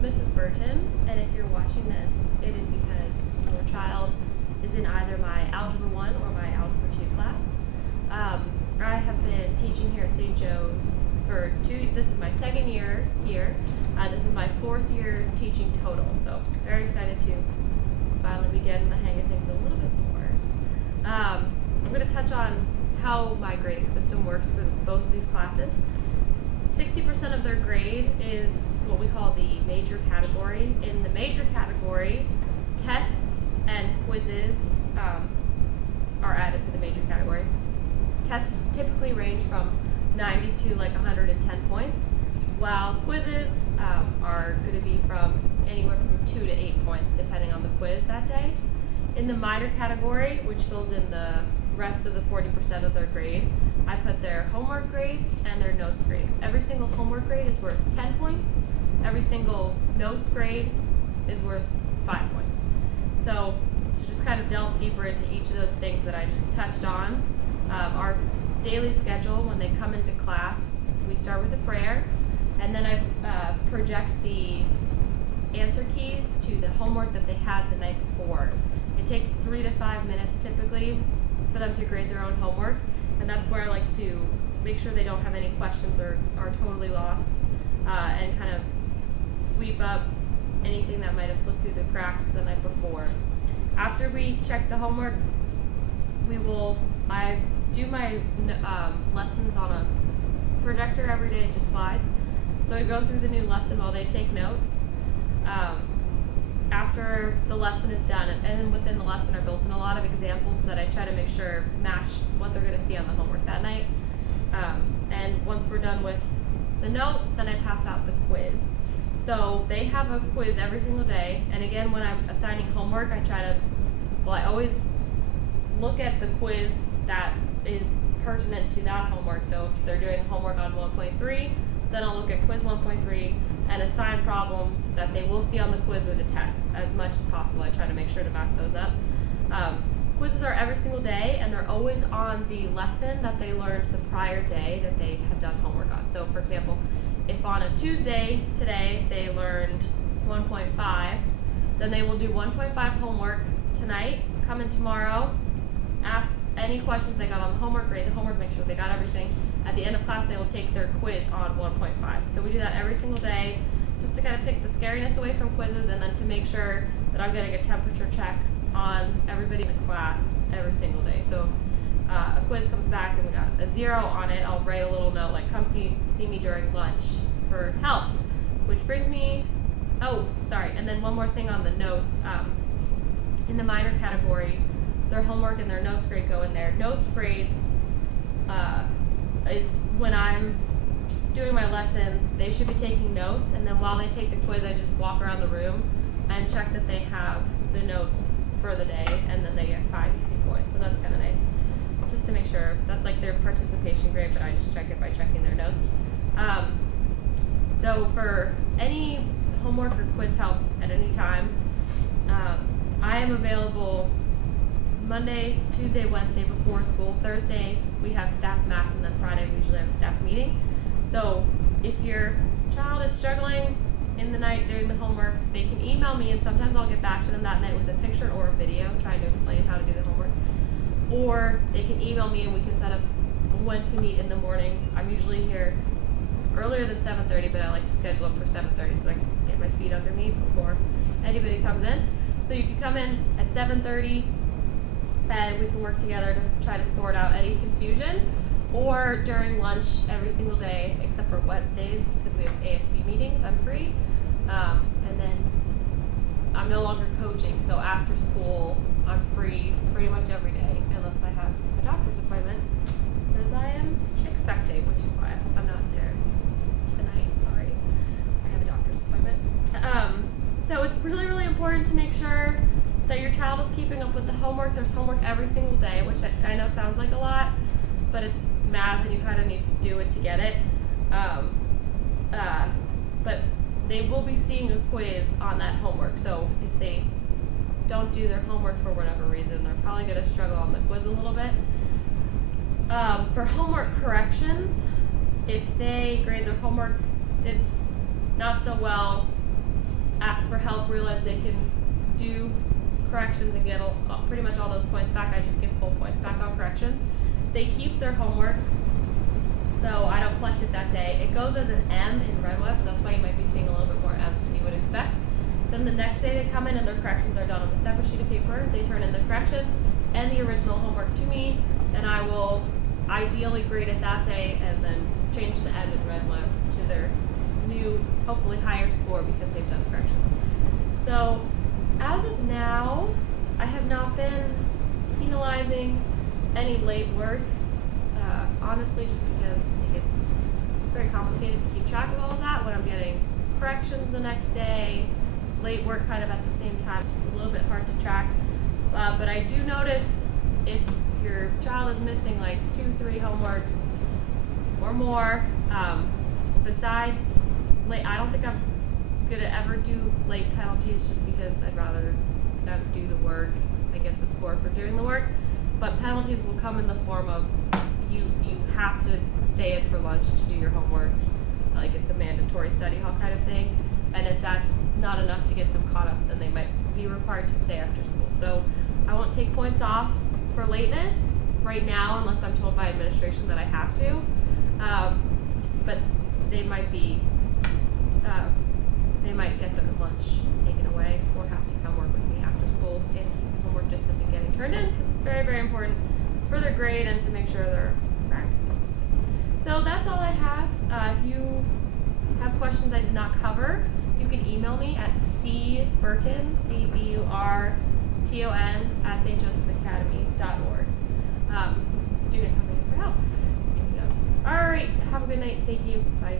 Mrs. Burton, and if you're watching this, it is because your child is in either my Algebra 1 or my Algebra 2 class. I have been teaching here at St. Joe's for this is my second year here. This is my fourth year teaching total, so very excited to finally be getting the hang of things a little bit more. I'm going to touch on how my grading system works for both of these classes. 60% of their grade is what we call the major category. In the major category, tests and quizzes are added to the major category. Tests typically range from 90 to like 110 points, while quizzes are going to be from anywhere from 2 to 8 points depending on the quiz that day. In the minor category, which fills in the rest of the 40% of their grade, I put their homework grade and their notes grade. Every single homework grade is worth 10 points. Every single notes grade is worth 5 points. So to just kind of delve deeper into each of those things that I just touched on, our daily schedule when they come into class, we start with a prayer, and then I project the answer keys to the homework that they had the night before. It takes 3 to 5 minutes typically for them to grade their own homework, and that's where I like to make sure they don't have any questions or are totally lost, and kind of sweep up anything that might have slipped through the cracks the night before. After we check the homework, I do my lessons on a projector every day, just slides. So I go through the new lesson while they take notes. After the lesson is done, and within the lesson are built in a lot of examples that I try to make sure match what they're going to see on the homework that night. And once we're done with the notes, then I pass out the quiz. So they have a quiz every single day, and again, when I'm assigning homework, I always look at the quiz that is pertinent to that homework. So if they're doing homework on 1.3, then I'll look at quiz 1.3 and assign problems that they will see on the quiz or the test as much as possible. I try to make sure to match those up. Quizzes are every single day, and they're always on the lesson that they learned the prior day that they have done homework on. So for example, if on a Tuesday today they learned 1.5, then they will do 1.5 homework tonight, come in tomorrow, ask any questions they got on the homework, grade the homework, make sure they got everything. At the end of class, they will take their quiz on 1.5. So we do that every single day, just to kind of take the scariness away from quizzes, and then to make sure that I'm getting a temperature check on everybody in the class every single day. So if a quiz comes back and we got a 0 on it, I'll write a little note like, come see me during lunch for help. Which brings me, and then one more thing on the notes. In the minor category, their homework and their notes grade go in there. Notes grades is when I'm doing my lesson, they should be taking notes, and then while they take the quiz, I just walk around the room and check that they have the notes for the day, and then they get 5 easy points. So that's kind of nice, just to make sure. That's like their participation grade, but I just check it by checking their notes. So for any homework or quiz help at any time, I am available Monday, Tuesday, Wednesday before school. Thursday we have staff mass, and then Friday we usually have a staff meeting. So if your child is struggling in the night doing the homework, they can email me, and sometimes I'll get back to them that night with a picture or a video trying to explain how to do the homework. Or they can email me and we can set up when to meet in the morning. I'm usually here earlier than 7:30, but I like to schedule it for 7:30 so I can get my feet under me before anybody comes in. So you can come in at 7:30 and we can work together to try to sort out any confusion, or during lunch every single day except for Wednesdays because we have ASB meetings. I'm free, and then I'm no longer coaching, so after school I'm free pretty much every day unless I have a doctor's appointment, because I am expecting, which is why I'm not there tonight. Sorry, I have a doctor's appointment. So it's really, really important to make sure that your child is keeping up with the homework. There's homework every single day, which I know sounds like a lot, but it's math and you kind of need to do it to get it. But they will be seeing a quiz on that homework. So if they don't do their homework for whatever reason, they're probably going to struggle on the quiz a little bit. For homework corrections, if they grade their homework, did not so well ask for help, realize they can do corrections and get pretty much all those points back. I just give full points back on corrections. They keep their homework, so I don't collect it that day. It goes as an M in RedWeb, so that's why you might be seeing a little bit more M's than you would expect. Then the next day they come in and their corrections are done on a separate sheet of paper. They turn in the corrections and the original homework to me, and I will ideally grade it that day and then change the M in RedWeb to their new, hopefully higher score because they've done corrections. So as of now, I have not been penalizing any late work, honestly, just because it gets very complicated to keep track of all of that when I'm getting corrections the next day, late work kind of at the same time. It's just a little bit hard to track. But I do notice if your child is missing like 2-3 homeworks or more, besides late, I don't think I'm gonna ever do late penalties just because I'd rather them do the work and get the score for doing the work. But penalties will come in the form of you have to stay in for lunch to do your homework, like it's a mandatory study hall kind of thing. And if that's not enough to get them caught up, then they might be required to stay after school. So I won't take points off for lateness right now unless I'm told by administration that I have to. But they might get their lunch taken away or have to come work with me after school if homework just isn't getting turned in, because it's very, very important for their grade and to make sure they're practicing. So that's all I have. If you have questions I did not cover, you can email me at cburton, CBURTON, at stjosephacademy.org. Student companies for help. All right, have a good night. Thank you. Bye.